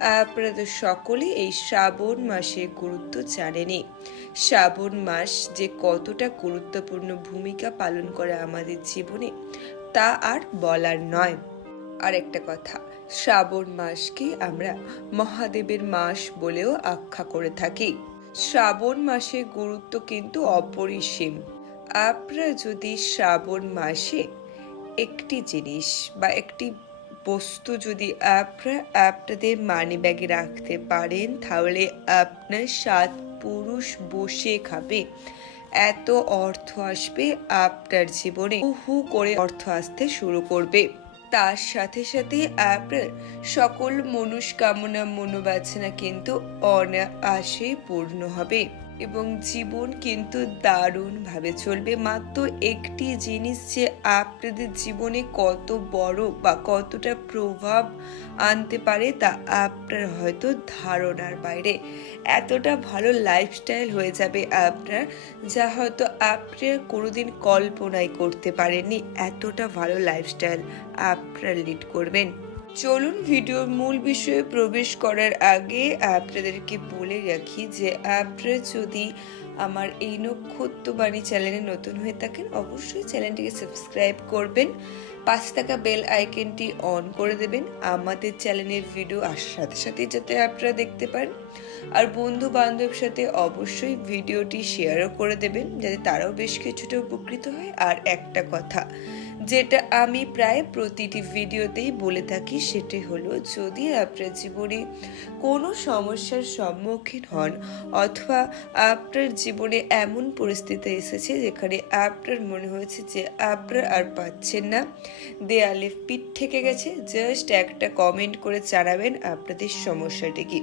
আপনারা তো সকলে এই শ্রাবণ মাসের গুরুত্ব জানেনি। শ্রাবণ মাস যে কতটা গুরুত্বপূর্ণ ভূমিকা পালন করে আমাদের জীবনে, তা আর বলার নয়। আর একটা কথা, শ্রাবণ মাসকে আমরা মহাদেবের মাস বলেও আখ্যা করে থাকি। শ্রাবণ মাসের গুরুত্ব কিন্তু অপরিসীম। আপনারা যদি শ্রাবণ মাসে একটি জিনিস বা একটি বস্তু যদি আপনারা আপনাদের মানি ব্যাগে রাখতে পারেন, তাহলে আপনার সাত পুরুষ বসে খাবে। এত অর্থ আসবে আপনার জীবনে। হু করে অর্থ আসতে শুরু করবে। তার সাথে সাথে আপনার সকল মনস্কামনা মনোবাসনা কিন্তু অনায়াসে পূর্ণ হবে। এবং জীবন কিন্তু দারুণভাবে চলবে। মাত্র একটি জিনিস যে আপনাদের জীবনে কত বড় বা কতটা প্রভাব আনতে পারে তা আপনার হয়তো ধারণার বাইরে। এতটা ভালো লাইফস্টাইল হয়ে যাবে আপনার যা হয়তো আপনার কোনোদিন কল্পনাই করতে পারেননি। এতটা ভালো লাইফস্টাইল আপনারা লিড করবেন। চলুন ভিডিওর মূল বিষয়ে প্রবেশ করার আগে আপনাদেরকে বলে রাখি যে আপনারা যদি আমার এই নক্ষত্রবাণী চ্যানেলে নতুন হয়ে থাকেন, অবশ্যই চ্যানেলটিকে সাবস্ক্রাইব করবেন পাঁচ টাকা বেল আইকনটি অন করে দেবেন, আমাদের চ্যানেলের ভিডিও আসার সাথে সাথে যাতে আপনারা দেখতে পান। আর বন্ধু বান্ধবের সাথে অবশ্যই ভিডিওটি শেয়ারও করে দেবেন, যাতে তারাও বেশ কিছুটা উপকৃত হয়। আর একটা কথা যেটা আমি প্রায় প্রতিটি ভিডিওতেই বলে থাকি সেটি হলো, যদি আপনার জীবনে কোনো সমস্যার সম্মুখীন হন অথবা আপনার জীবনে এমন পরিস্থিতি এসেছে যেখানে আপনার মনে হয়েছে যে আপনার আর পাচ্ছেন না, দেয়ালে পিঠ থেকে গেছে জাস্ট একটা কমেন্ট করে জানাবেন আপনাদের সমস্যাটি কি।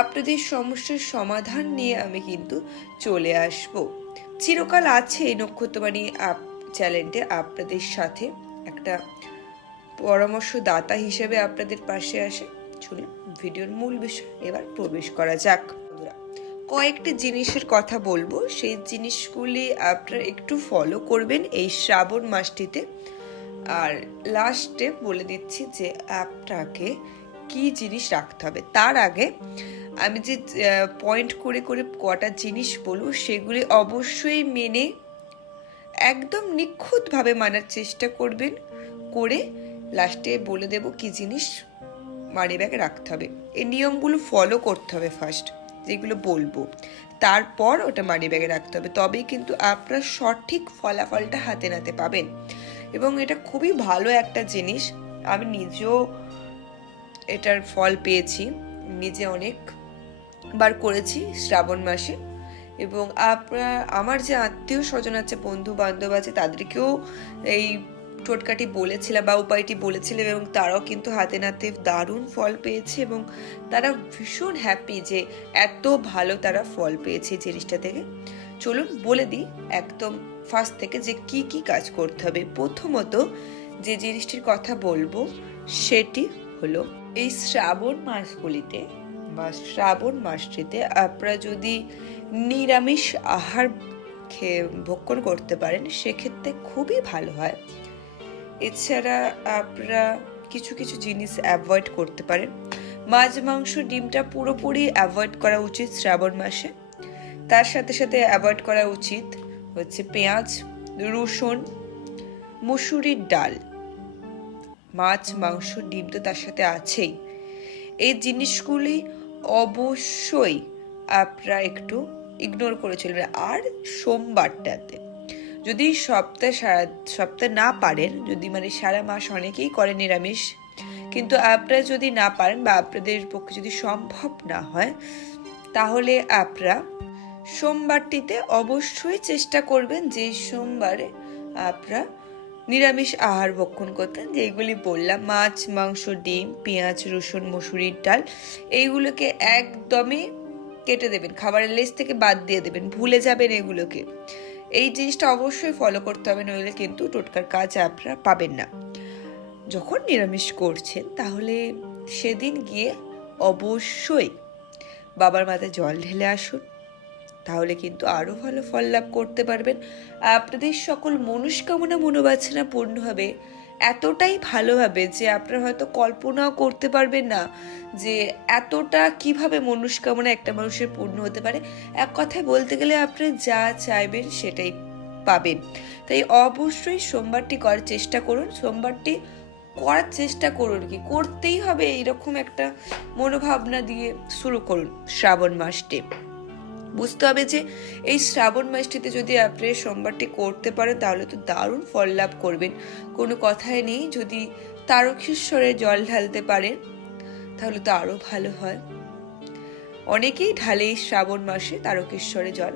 আপনাদের সমস্যার সমাধান নিয়ে আমি কিন্তু চলে আসব। চিরকাল আছে নক্ষত্রবাণী, আপ চ্যানেলটি আপনাদের সাথে একটা পরামর্শদাতা হিসেবে আপনাদের পাশে আসে। চলুন, ভিডিওর মূল বিষয় এবার প্রবেশ করা যাক। কয়েকটি জিনিসের কথা বলব। সেই জিনিসগুলি আপনারা একটু ফলো করবেন এই শ্রাবণ মাসটিতে। আর লাস্টে বলে দিচ্ছি যে আপনাকে কি জিনিস রাখতে হবে। তার আগে আমি যে পয়েন্ট করে করে কটা জিনিস বলব, সেগুলি অবশ্যই মেনে একদম নিখুঁতভাবে মানার চেষ্টা করবেন। করে লাস্টে বলে দেব কি জিনিস মানি ব্যাগে রাখতে হবে। এই নিয়মগুলো ফলো করতে হবে ফার্স্ট যেগুলো বলব। তারপর ওটা মানি ব্যাগে রাখতে হবে। তবেই কিন্তু আপনার সঠিক ফলাফলটা হাতে নাতে পাবেন। এবং এটা খুবই ভালো একটা জিনিস। আমি নিজেও এটার ফল পেয়েছি। নিজে অনেক বার করেছি শ্রাবণ মাসে। এবং আপনার, আমার যে আত্মীয় স্বজন আছে বন্ধু বান্ধব আছে, তাদেরকেও এই টোটকাটি বলেছিলাম বা উপায়টি বলেছিলাম এবং তারাও কিন্তু হাতে নাতে দারুণ ফল পেয়েছে এবং তারা ভীষণ হ্যাপি যে এত ভালো তারা ফল পেয়েছে জিনিসটা থেকে। চলুন বলে দিই একদম ফার্স্ট থেকে যে কি কি কাজ করতে হবে। প্রথমত যে জিনিসটির কথা বলব, সেটি হলো এই শ্রাবণ মাসগুলিতে বা শ্রাবণ মাসটিতে আপনারা যদি নিরামিষ আহার খেয়ে ভক্ষণ করতে পারেন, সেক্ষেত্রে খুবই ভালো হয়। এছাড়া আপনারা কিছু কিছু জিনিস অ্যাভয়েড করতে পারেন। মাছ, মাংস, ডিমটা পুরোপুরি অ্যাভয়েড করা উচিত শ্রাবণ মাসে। তার সাথে সাথে অ্যাভয়েড করা উচিত হচ্ছে পেঁয়াজ, রসুন, মুসুরির ডাল। মাছ, মাংস, ডিম তো তার সাথে আছেই। এই জিনিসগুলি অবশ্যই আপনারা একটু ইগনোর করে চলবেন। আর সোমবারটাতে যদি সপ্তাহে সারা সপ্তাহে না পারেন, যদি মানে সারা মাস অনেকেই করে নিরামিষ, কিন্তু আপনারা যদি না পারেন বা আপনাদের পক্ষে যদি সম্ভব না হয়, তাহলে আপনারা সোমবারটিতে অবশ্যই চেষ্টা করবেন যে সোমবারে আপনারা নিরামিষ আহার ভক্ষণ করতেন যেগুলি বললাম, মাছ, মাংস, ডিম, পেঁয়াজ, রসুন, মসুরির ডাল, এইগুলোকে একদমই কেটে দেবেন, খাবারের লেস থেকে বাদ দিয়ে দেবেন, ভুলে যাবেন এগুলোকে। এই জিনিসটা অবশ্যই ফলো করতে হবে, নইলে কিন্তু টোটকার কাজ আপনারা পাবেন না। যখন নিরামিষ করছেন, তাহলে সেদিন গিয়ে অবশ্যই বাবার মাথায় জল ঢেলে আসুন তাহলে কিন্তু আরও ভালো ফল লাভ করতে পারবেন। আপনাদের সকল মনস্কামনা মনোবাসনা পূর্ণ হবে। এতটাই ভালো হবে যে আপনারা হয়তো কল্পনাও করতে পারবেন না যে এতটা কীভাবে মনস্কামনা একটা মানুষের পূর্ণ হতে পারে। এক কথায় বলতে গেলে আপনি যা চাইবেন সেটাই পাবেন। তাই অবশ্যই সোমবারটি করার চেষ্টা করুন। সোমবারটি করার চেষ্টা করুন কি? করতেই হবে এরকম একটা মনোভাবনা দিয়ে শুরু করুন শ্রাবণ মাসটি। বুঝতে হবে যে এই শ্রাবণ মাসটিতে যদি আপনি সোমবারটি করতে পারেন, তাহলে তো দারুণ ফল লাভ করবেন। কোনো কথাই নেই, যদি তারকেশ্বরে জল ঢালতে পারেন, তাহলে তো আরও ভালো হয়। অনেকেই ঢালে এই শ্রাবণ মাসে তারকেশ্বরে জল।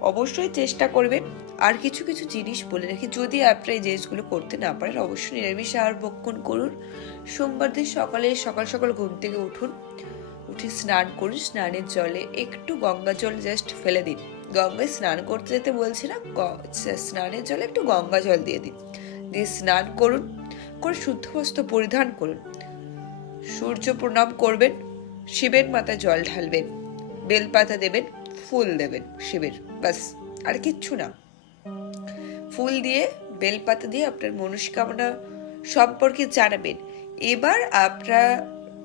অবশ্যই চেষ্টা করবেন। আর কিছু কিছু জিনিস বলে রাখি, যদি আপনারা এই জিনিসগুলো করতে না পারেন, অবশ্যই নিরামিষ আহার ভক্ষণ করুন। সোমবার দিন সকালে সকাল সকাল ঘুম থেকে উঠুন। উঠে স্নান করুন স্নানের জলে একটু গঙ্গা জল জাস্ট ফেলে দিন। গঙ্গায় স্নান করতে যেতে বলছি না স্নানের জলে একটু গঙ্গা জল দিয়ে দিন। দিয়ে স্নান করুন, করে শুদ্ধ বস্ত্র পরিধান করুন। সূর্য প্রণাম করবেন, শিবের মাথায় জল ঢালবেন, বেলপাতা দেবেন, ফুল দেবেন শিবের বাস আর কিচ্ছু না। ফুল দিয়ে, বেলপাতা দিয়ে আপনার মনস্কামনা সম্পর্কে জানাবেন। এবার আপনারা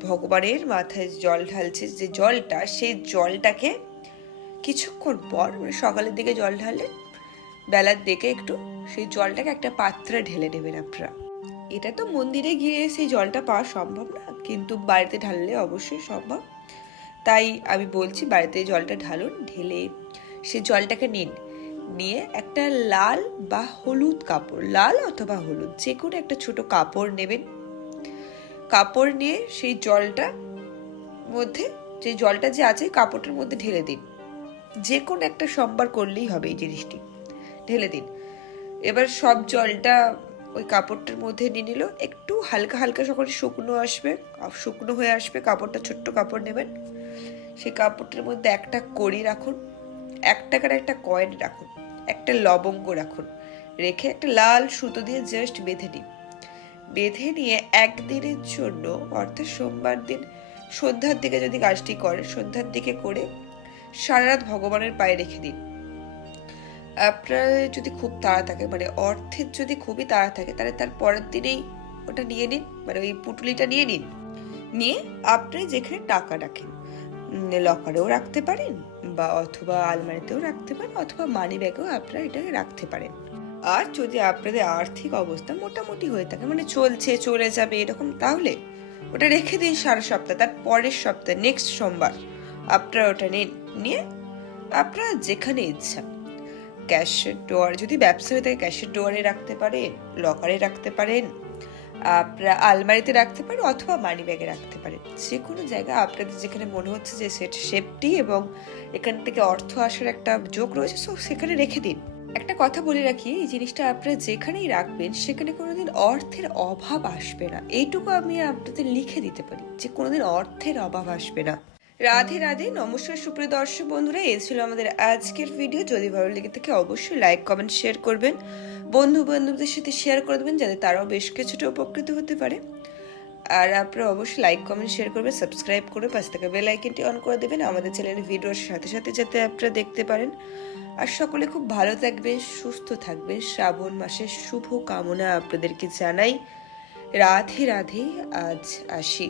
ভগবানের মাথায় জল ঢালছে, যে জলটা, সেই জলটাকে কিছুক্ষণ পর মানে সকালের দিকে জল ঢাললেন বেলার দিকে একটু সেই জলটাকে একটা পাত্রে ঢেলে নেবেন আপনারা। এটা তো মন্দিরে গিয়ে সেই জলটা পাওয়া সম্ভব না, কিন্তু বাড়িতে ঢাললে অবশ্যই সম্ভব। তাই আমি বলছি, বাড়িতে জলটা ঢালুন, ঢেলে সে জলটাকে নিন। নিয়ে একটা লাল বা হলুদ কাপড়, লাল অথবা হলুদ, যে কোনো একটা ছোট কাপড় নেবেন। কাপড় নিয়ে সেই জলটা মধ্যে, যে জলটা যে আছে কাপড়টার মধ্যে ঢেলে দিন। যে কোনো একটা সোমবার করলেই হবে এই জিনিসটি। ঢেলে দিন। এবার সব জলটা ওই কাপড়টার মধ্যে নিয়ে নিল। একটু হালকা হালকা যখন শুকনো আসবে শুকনো হয়ে আসবে, কাপড়টা ছোট্ট কাপড় নেবেন। সেই কাপড়টার মধ্যে একটা কড়ি রাখুন এক টাকার একটা কয়েন রাখুন, একটা লবঙ্গ রাখুন, রেখে একটা লাল সুতো দিয়ে জাস্ট বেঁধে নিন। বেঁধে নিয়ে একদিনের জন্য, অর্থাৎ সোমবার দিন সন্ধ্যার দিকে যদি কাজটি করেন, সন্ধ্যার দিকে করে সারা রাত ভগবানের পায়ে রেখে দিন। আপনার যদি খুব তাড়া থাকে মানে অর্থের যদি খুবই তাড়া থাকে, তাহলে তার পরের দিনেই ওটা নিয়ে নিন মানে ওই পুটুলিটা নিয়ে নিন। নিয়ে আপনি যেখানে টাকা রাখেন লকারেও রাখতে পারেন বা অথবা আলমারিতেও রাখতে পারেন, অথবা মানি ব্যাগেও আপনারা এটাকে রাখতে পারেন। আর যদি আপনাদের আর্থিক অবস্থা মোটামুটি হয়ে থাকে মানে চলছে, চলে যাবে এরকম, তাহলে ওটা রেখে দিন সারা সপ্তাহ, তার পরের সপ্তাহ নেক্সট সোমবার। আপনারা ওটা নিন, নিয়ে আপনারা যেখানে ইচ্ছা। ক্যাশের ডোয়ার, যদি ব্যবসা হয়ে থাকে ক্যাশের ডোয়ারে রাখতে পারেন, লকারে রাখতে পারেন, আপনারা আলমারিতে রাখতে পারেন, অথবা মানি ব্যাগে রাখতে পারেন। যে কোনো জায়গা, আপনাদের যেখানে মনে হচ্ছে যে সেটা সেফটি এবং এখান থেকে অর্থ আসার একটা যোগ রয়েছে সো সেখানে রেখে দিন। একটা কথা বলে রাখি, এই জিনিসটা আপনারা যেখানেই রাখবেন, সেখানে কোনোদিন অর্থের অভাব আসবে না। এইটুকু আমি আপনাদের লিখে দিতে পারি যে কোনোদিন অর্থের অভাব আসবে না। রাধে রাধে, নমস্কার সুপ্রিয় দর্শক বন্ধুরা, এই ছিল আমাদের আজকের ভিডিও। যদি ভালো লেগে থাকে অবশ্যই লাইক, কমেন্ট, শেয়ার করবেন। বন্ধু বান্ধবদের সাথে শেয়ার করে দেবেন, যাতে তারাও বেশ কিছুটা উপকৃত হতে পারে। আর আপনারা অবশ্যই লাইক কমেন্ট শেয়ার করবেন সাবস্ক্রাইব করে পাশ থেকে বেল আইকনটি অন করে দেবেন, আমাদের চ্যানেলের ভিডিওর সাথে সাথে যাতে আপনারা দেখতে পারেন। আর সকলে খুব ভালো থাকবেন, সুস্থ থাকবেন, শ্রাবণ মাসের শুভ কামনা আপনাদেরকে জানাই। রাধে রাধে, আজ আসি।